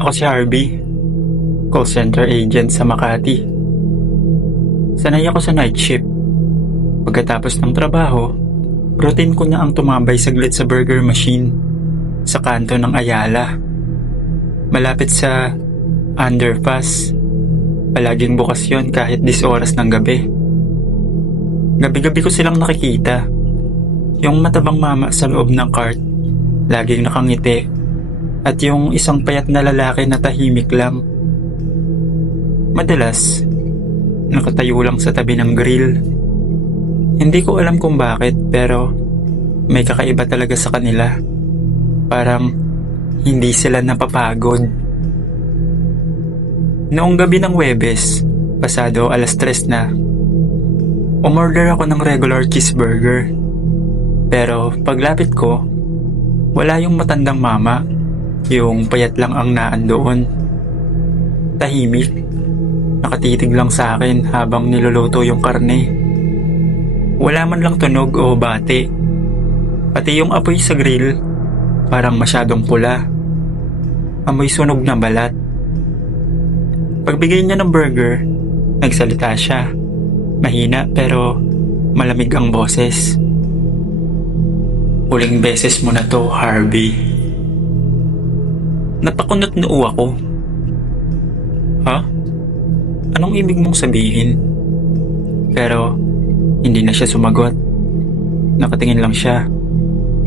Ako si Harvey, call center agent sa Makati. Sanay ako sa night shift. Pagkatapos ng trabaho, routine ko na ang tumambay saglit sa burger machine sa kanto ng Ayala. Malapit sa underpass. Palaging bukas yon kahit 10 oras ng gabi. Gabi-gabi ko silang nakikita. Yung matabang mama sa loob ng cart, laging nakangiti. At yung isang payat na lalaki na tahimik lang. Madalas, nakatayo lang sa tabi ng grill. Hindi ko alam kung bakit, pero may kakaiba talaga sa kanila. Parang hindi sila napapagod. Noong gabi ng Huwebes, pasado 3:00 na, umorder ako ng regular cheeseburger. Pero paglapit ko, wala yung matandang mama, yung payat lang ang naandoon. Tahimik, nakatitig lang sa akin habang niluluto yung karne. Wala man lang tunog o bati. Pati yung apoy sa grill, parang masyadong pula. Amoy sunog na balat. Pagbigay niya ng burger, nagsalita siya. Mahina pero malamig ang boses. Huling beses mo na to, Harvey. Napakunot noo ako. Ha? Anong ibig mong sabihin? Pero hindi na siya sumagot. Nakatingin lang siya.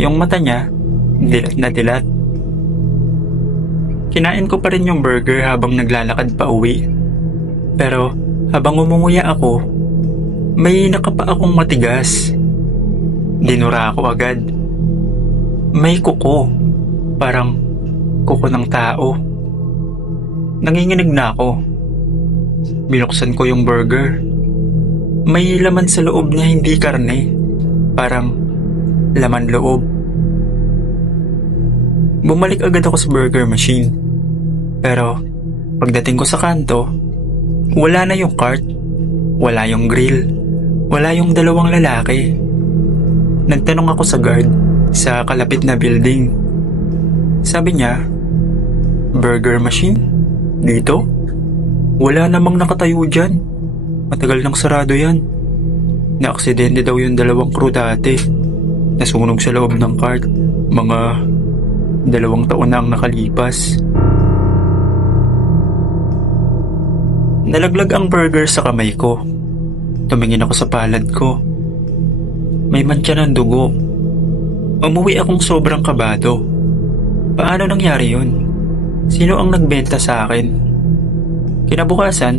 Yung mata niya, dilat na dilat. Kinain ko pa rin yung burger habang naglalakad pa uwi. Pero habang umunguya ako, may nakapa akong matigas. Dinura ako agad. May kuko. Parang kuko ng tao. Nanginginig na ako. Binuksan ko yung burger. May laman sa loob na hindi karne. Parang laman loob. Bumalik agad ako sa burger machine. Pero pagdating ko sa kanto, wala na yung cart. Wala yung grill. Wala yung dalawang lalaki. Nagtanong ako sa guard sa kalapit na building. Sabi niya, burger machine? Dito? Wala namang nakatayo dyan. Matagal nang sarado yan. Naaksidente daw yung dalawang crew dati. Nasunog sa loob ng cart. Mga 2 taon na ang nakalipas. Nalaglag ang burger sa kamay ko. Tumingin ako sa palad ko. May mantsa ng dugo. Umuwi akong sobrang kabado. Paano nangyari yun? Sino ang nagbenta sa akin? Kinabukasan,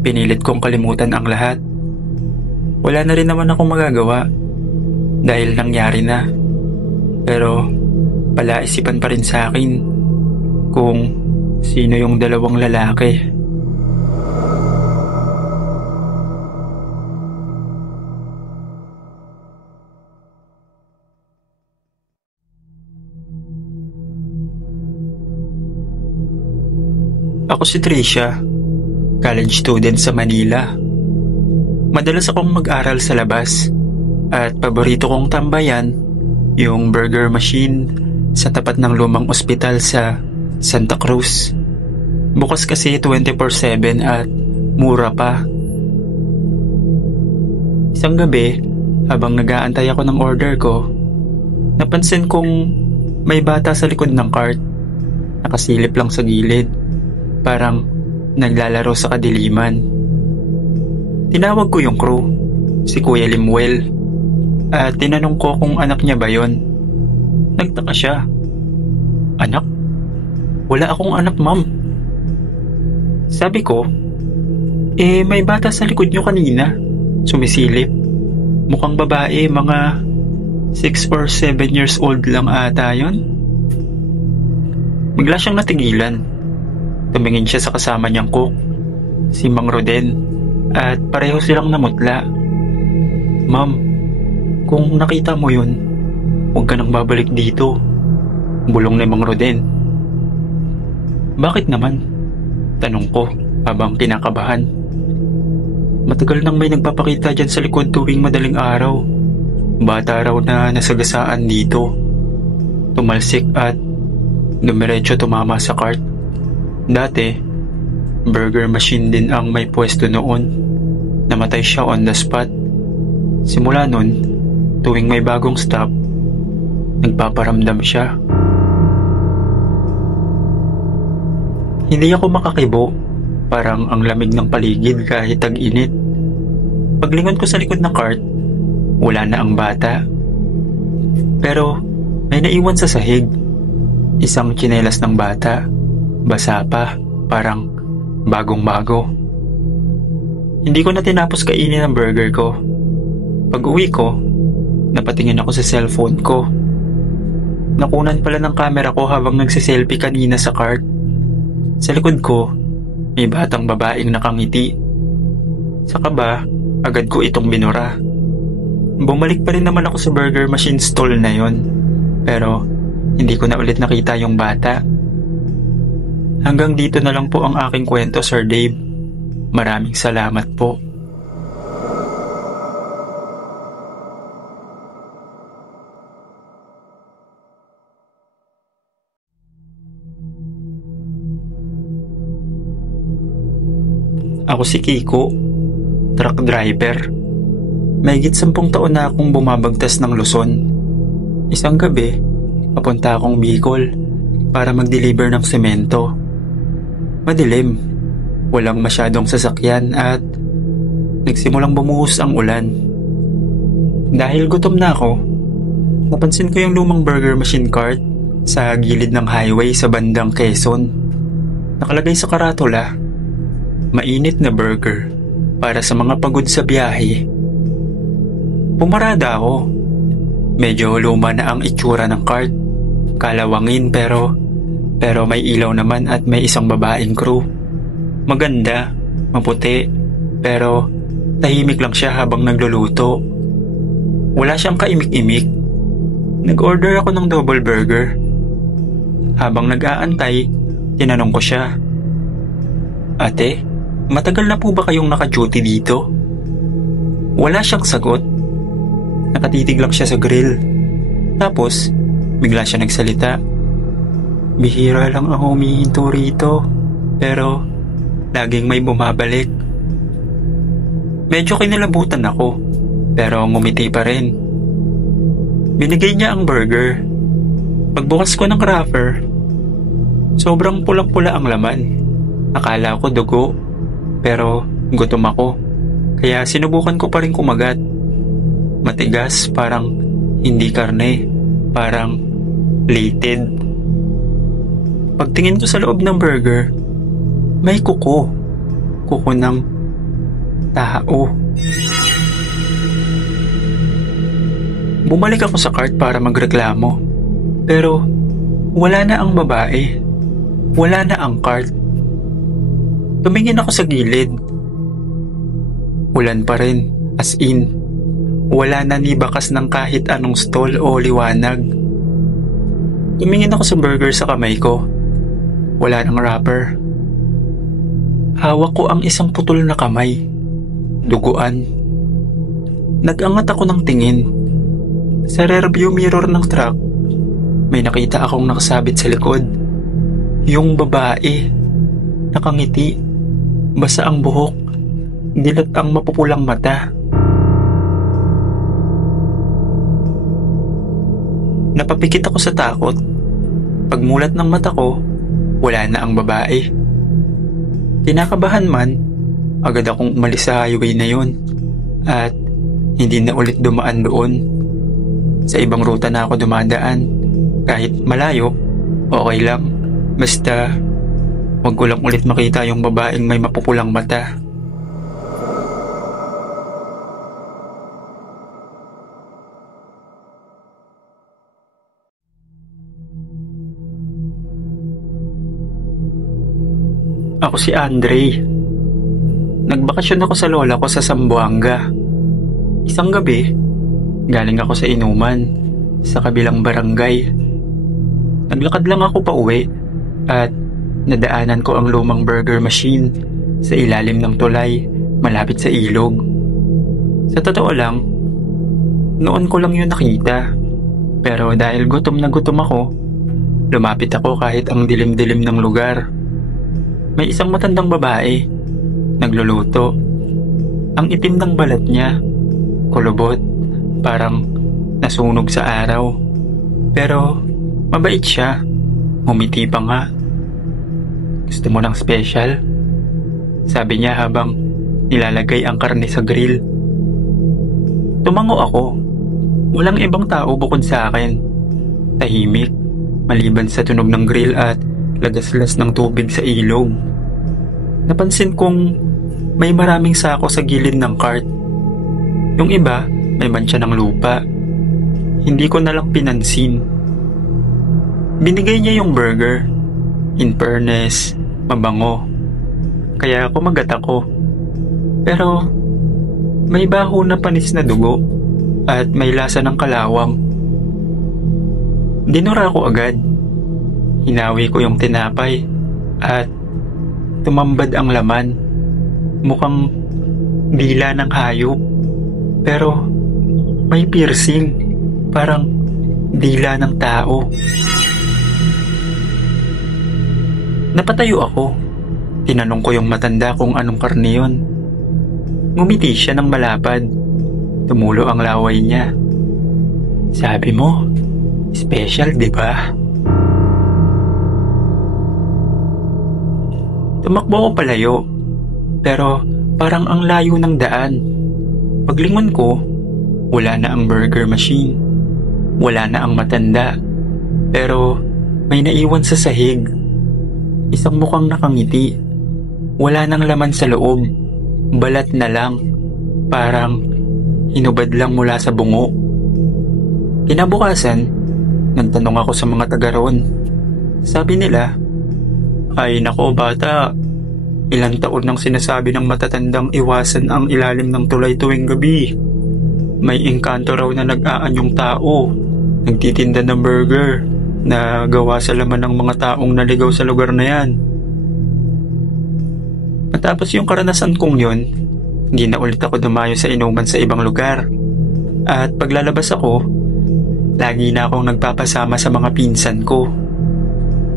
pinilit kong kalimutan ang lahat. Wala na rin naman akong magagawa dahil nangyari na. Pero palaisipan pa rin sa akin kung sino yung dalawang lalaki. Ako si Tricia, college student sa Manila. Madalas akong mag-aral sa labas at paborito kong tambayan yung burger machine sa tapat ng lumang ospital sa Santa Cruz. Bukas kasi 24/7 at mura pa. Isang gabi, habang nag-aantay ako ng order ko, napansin kong may bata sa likod ng cart. Nakasilip lang sa gilid. Parang naglalaro sa kadiliman. Tinawag ko yung crew, si Kuya Limuel, at tinanong ko kung anak niya ba yon. Nagtaka siya. Anak? Wala akong anak, ma'am. Sabi ko, may bata sa likod niyo kanina. Sumisilip. Mukhang babae, mga 6 or 7 years old lang ata yon. Bigla siyang natigilan. Tumingin siya sa kasama niyang cook, si Mang Roden, at pareho silang namutla. Ma'am, kung nakita mo yun, huwag ka nang babalik dito. Bulong ni Mang Roden. Bakit naman? Tanong ko habang kinakabahan. Matagal nang may nagpapakita dyan sa likod tuwing madaling araw. Bata raw na nasagasaan dito. Tumalsik at dumiretso tumama sa cart. Dati, burger machine din ang may pwesto noon. Namatay siya on the spot. Simula nun, tuwing may bagong stop, nagpaparamdam siya. Hindi ako makakibo. Parang ang lamig ng paligid kahit tag-init. Paglingon ko sa likod ng cart, wala na ang bata. Pero may naiwan sa sahig. Isang tsinelas ng bata. Basa pa, parang bagong-bago. Hindi ko na tinapos kainin ang burger ko. Pag-uwi ko, napatingin ako sa cellphone ko. Nakunan pala ng camera ko habang nagsiselfie kanina sa cart. Sa likod ko, may batang babaeng nakangiti. Sa kaba, agad ko itong binura. Bumalik pa rin naman ako sa burger machine stall na yon. Pero hindi ko na ulit nakita yung bata. Hanggang dito na lang po ang aking kwento, Sir Dave. Maraming salamat po. Ako si Kiko, truck driver. Mahigit 10 taon na akong bumabagtas ng Luzon. Isang gabi, papunta akong Bicol para mag-deliver ng semento. Madilim, walang masyadong sasakyan at nagsimulang bumuhos ang ulan. Dahil gutom na ako, napansin ko yung lumang burger machine cart sa gilid ng highway sa bandang Quezon. Nakalagay sa karatula, mainit na burger para sa mga pagod sa biyahe. Pumarada ako. Medyo luma na ang itsura ng cart. Kalawangin pero may ilaw naman at may isang babaeng crew. Maganda, maputi, pero tahimik lang siya habang nagluluto. Wala siyang kaimik-imik. Nag-order ako ng double burger. Habang nag-aantay, tinanong ko siya, "Ate, matagal na po ba kayong naka-duty dito?" Wala siyang sagot. Nakatitig lang siya sa grill. Tapos, bigla siya nagsalita. "Bihira lang ako humihinto rito, pero laging may bumabalik." Medyo kinalabutan ako, pero ngumiti pa rin. Binigay niya ang burger. Pagbukas ko ng wrapper, sobrang pulang-pula ang laman. Akala ko dugo, pero gutom ako. Kaya sinubukan ko pa rin kumagat. Matigas, parang hindi karne, parang plated. Pagtingin ko sa loob ng burger, may kuko. Kuko ng tao. Bumalik ako sa cart para magreklamo. Pero wala na ang babae. Wala na ang cart. Tumingin ako sa gilid. Ulan pa rin, as in. Wala na ni bakas ng kahit anong stall o liwanag. Tumingin ako sa burger sa kamay ko. Wala nang wrapper. Hawak ko ang isang putol na kamay. Duguan. Nag-angat ako ng tingin. Sa rearview mirror ng truck, may nakita akong nakasabit sa likod. Yung babae. Nakangiti. Basa ang buhok. Dilat ang mapupulang mata. Napapikit ako sa takot. Pagmulat ng mata ko, wala na ang babae. Kinakabahan man, agad akong umalis sa highway na yun at hindi na ulit dumaan doon. Sa ibang ruta na ako dumadaan. Kahit malayo, okay lang. Basta, wag ko lang ulit makita yung babaeng may mapupulang mata. Ako si Andre. Nagbakasyon ako sa lola ko sa Zamboanga. Isang gabi, galing ako sa inuman sa kabilang barangay. Naglakad lang ako pauwi at nadaanan ko ang lumang burger machine sa ilalim ng tulay malapit sa ilog. Sa totoo lang, noon ko lang yun nakita. Pero dahil gutom na gutom ako, lumapit ako kahit ang dilim-dilim ng lugar. May isang matandang babae, nagluluto. Ang itim ng balat niya, kulubot, parang nasunog sa araw. Pero mabait siya, ngumiti pa nga. Gusto mo ng special? Sabi niya habang nilalagay ang karne sa grill. Tumango ako. Walang ibang tao bukod sa akin. Tahimik, maliban sa tunog ng grill at lagaslas ng tubig sa ilog. Napansin kong may maraming sako sa gilid ng cart. Yung iba, may mancha ng lupa. Hindi ko na lang pinansin. Binigay niya yung burger. In fairness, mabango. Kaya kumagat ako. Pero may baho na panis na dugo at may lasa ng kalawang. Dinura ko agad. Hinawi ko yung tinapay at tumambad ang laman. Mukhang dila ng hayop. Pero may piercing. Parang dila ng tao. Napatayo ako. Tinanong ko yung matanda kung anong karne yun. Ngumiti siya ng malapad. Tumulo ang laway niya. Sabi mo, special, di ba? Tumakbo ko palayo. Pero parang ang layo ng daan. Paglingon ko, wala na ang burger machine. Wala na ang matanda. Pero may naiwan sa sahig. Isang mukhang nakangiti. Wala nang laman sa loob. Balat na lang. Parang hinubad lang mula sa bungo. Kinabukasan, nagtanong ako sa mga taga roon. Sabi nila, ay nako bata, ilang taon nang sinasabi ng matatandang iwasan ang ilalim ng tulay tuwing gabi. May engkanto raw na nag-aanyong tao, nagtitinda ng burger, na gawa sa laman ng mga taong naligaw sa lugar na yan. Matapos yung karanasan kong yun, hindi na ulit ako dumayo sa inuman sa ibang lugar. At paglalabas ako, lagi na akong nagpapasama sa mga pinsan ko.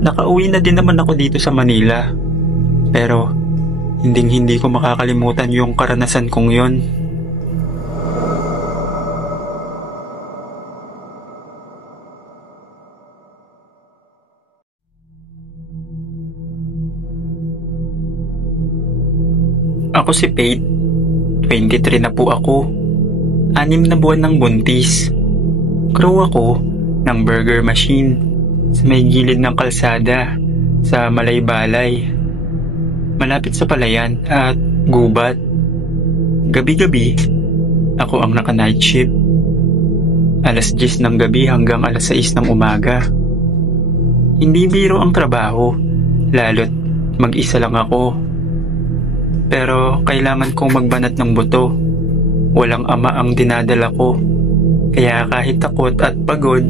Nakauwi na din naman ako dito sa Manila. Pero hindi ko makakalimutan yung karanasan kong yun. Ako si Faith. 23 na po ako. 6 na buwan ng buntis. Crew ako ng burger machine sa may gilid ng kalsada sa Malaybalay. Malapit sa palayan at gubat. Gabi-gabi, ako ang naka-night shift. Alas 10 ng gabi hanggang alas 6 ng umaga. Hindi biro ang trabaho, lalo't mag-isa lang ako. Pero kailangan kong magbanat ng buto. Walang ama ang dinadala ko. Kaya kahit takot at pagod,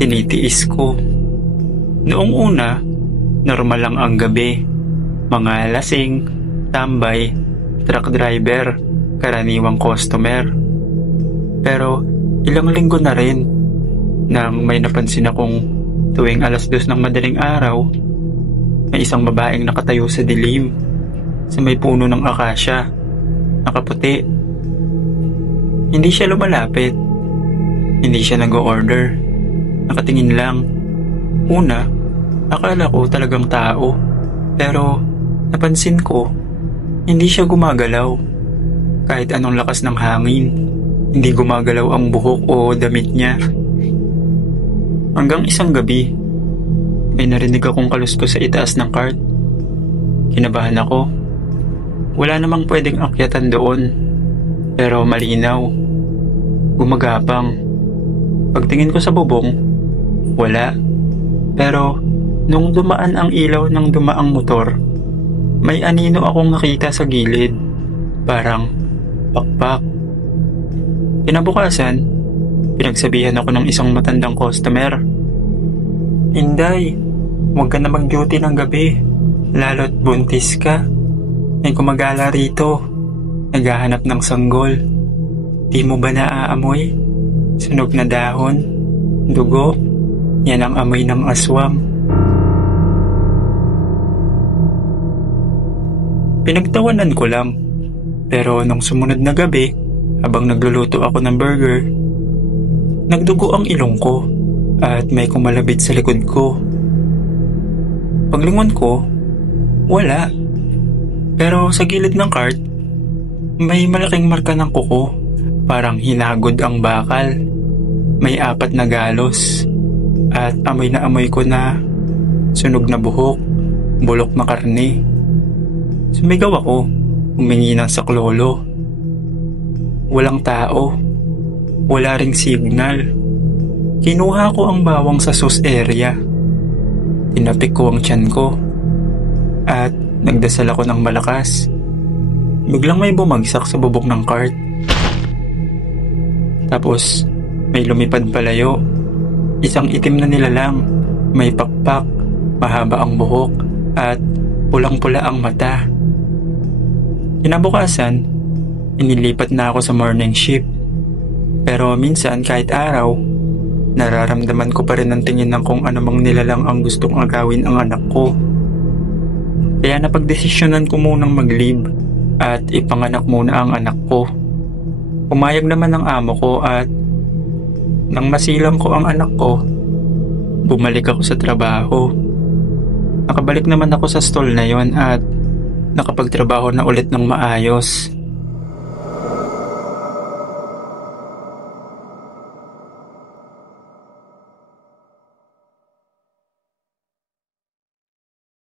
tinitiis ko. Noong una, normal lang ang gabi. Mga lasing, tambay, truck driver, karaniwang customer. Pero ilang linggo na rin nang may napansin akong tuwing alas 2 ng madaling araw, may isang babaeng nakatayo sa dilim sa may puno ng akasya, nakaputi. Hindi siya lumalapit. Hindi siya nag-o-order. Nakatingin lang. Una, akala ko talagang tao. Pero napansin ko, hindi siya gumagalaw. Kahit anong lakas ng hangin, hindi gumagalaw ang buhok o damit niya. Hanggang isang gabi, may narinig akong kaluskos sa itaas ng cart. Kinabahan ako. Wala namang pwedeng akyatan doon. Pero malinaw. Gumagapang. Pagtingin ko sa bubong, wala. Pero nung dumaan ang ilaw ng dumaang motor, may anino akong nakita sa gilid. Parang pakpak. Kinabukasan, pinagsabihan ako ng isang matandang customer. Inday, huwag ka na mag-duty ng gabi. Lalo't buntis ka. May gumagala rito. Naghahanap ng sanggol. Di mo ba naaamoy? Sunog na dahon, dugo. Yan ang amoy ng aswang. Pinagtawanan ko lang. Pero nung sumunod na gabi, habang nagluluto ako ng burger, nagdugo ang ilong ko at may kumalabit sa likod ko. Paglingon ko, wala. Pero sa gilid ng cart, may malaking marka ng kuko. Parang hinagod ang bakal. May 4 na galos. At amoy na amoy ko na sunog na buhok, bulok na karne. Sumigaw ako, humingi ng saklolo. Walang tao. Wala ring signal. Kinuha ko ang bawang sa sauce area. Tinapik ko ang tiyan ko. At nagdasal ako ng malakas. Biglang may bumagsak sa bubong ng cart. Tapos may lumipad palayo. Isang itim na nilalang. May pakpak, mahaba ang buhok, at pulang-pula ang mata. Kinabukasan, inilipat na ako sa morning shift. Pero minsan kahit araw, nararamdaman ko pa rin ang tingin ng kung anumang nilalang ang gustong agawin ang anak ko. Kaya napagdesisyonan ko munang mag-leave at ipanganak muna ang anak ko. Pumayag naman ang amo ko at nang masilang ko ang anak ko, bumalik ako sa trabaho. Nakabalik naman ako sa stall na yon at nakapagtrabaho na ulit ng maayos.